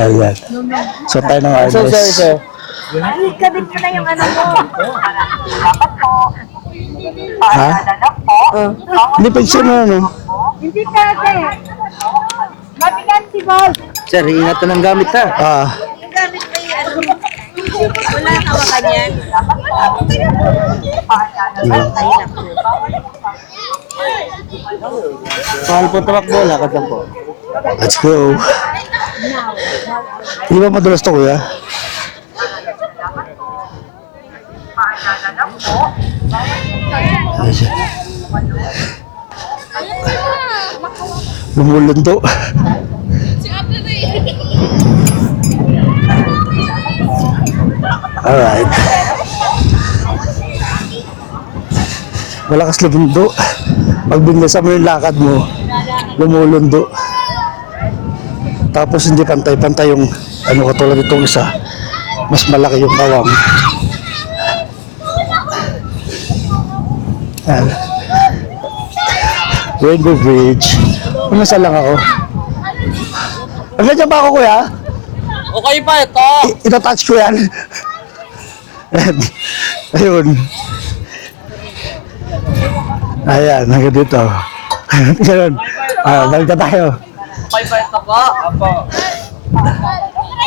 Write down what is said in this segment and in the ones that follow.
Ayan. So tayo ng So, artist. sorry, sir. Ikabit mo na yung ano mo. Ha? Hindi pa siya na ano. Hindi kasi. Mabigan si Bob. Sir, ingat ka ng gamit, ha? Yung gamit mo yung ano. Wala hawakan yan. Mahal po tumakbo, lakad lang po. Let's go. Hindi ba madulas to, kuya? Ayan siya. Lumulundo. Alright. Malakas lumundo. Pag binasa mo yung lakad mo, lumulundo. Tapos hindi pantay-pantay yung ano katulad itong isa. Mas malaki yung kawang. Ayan. Rainbow Bridge. Umasa lang ako. Hanggang dyan ba ako, kuya? Okay pa ito. Ito-touch ko yan. Ayan. Ayun. Ayan, hanggang dito. Ganun. Balik na tayo. Okay pa ito po. Apo.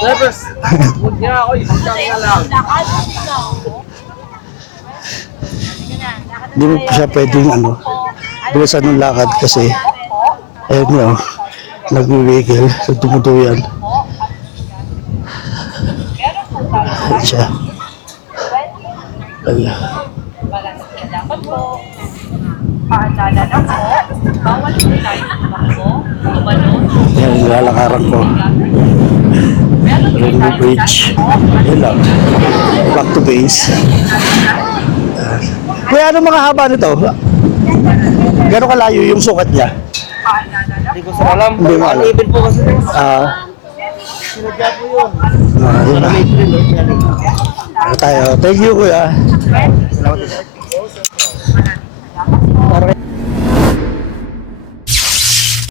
Drivers, huwag niya ako, isang na lang. Hindi mo pa siya pwedeng bilisan ng lakad kasi ayun nyo, nag-wiggle. So tumutuyan. Ayan siya. Ayan. Ayan, lalakaran ko. Rainbow Bridge. Yun lang. Back to base. Kuya, ano mga haba nito? Gano'ng kalayo yung sukat niya? Hindi ko sa alam. Hindi mo alam. Even po kasi. Sinadya po yun. Yun na. Ano tayo? Thank you, kuya. Salamat.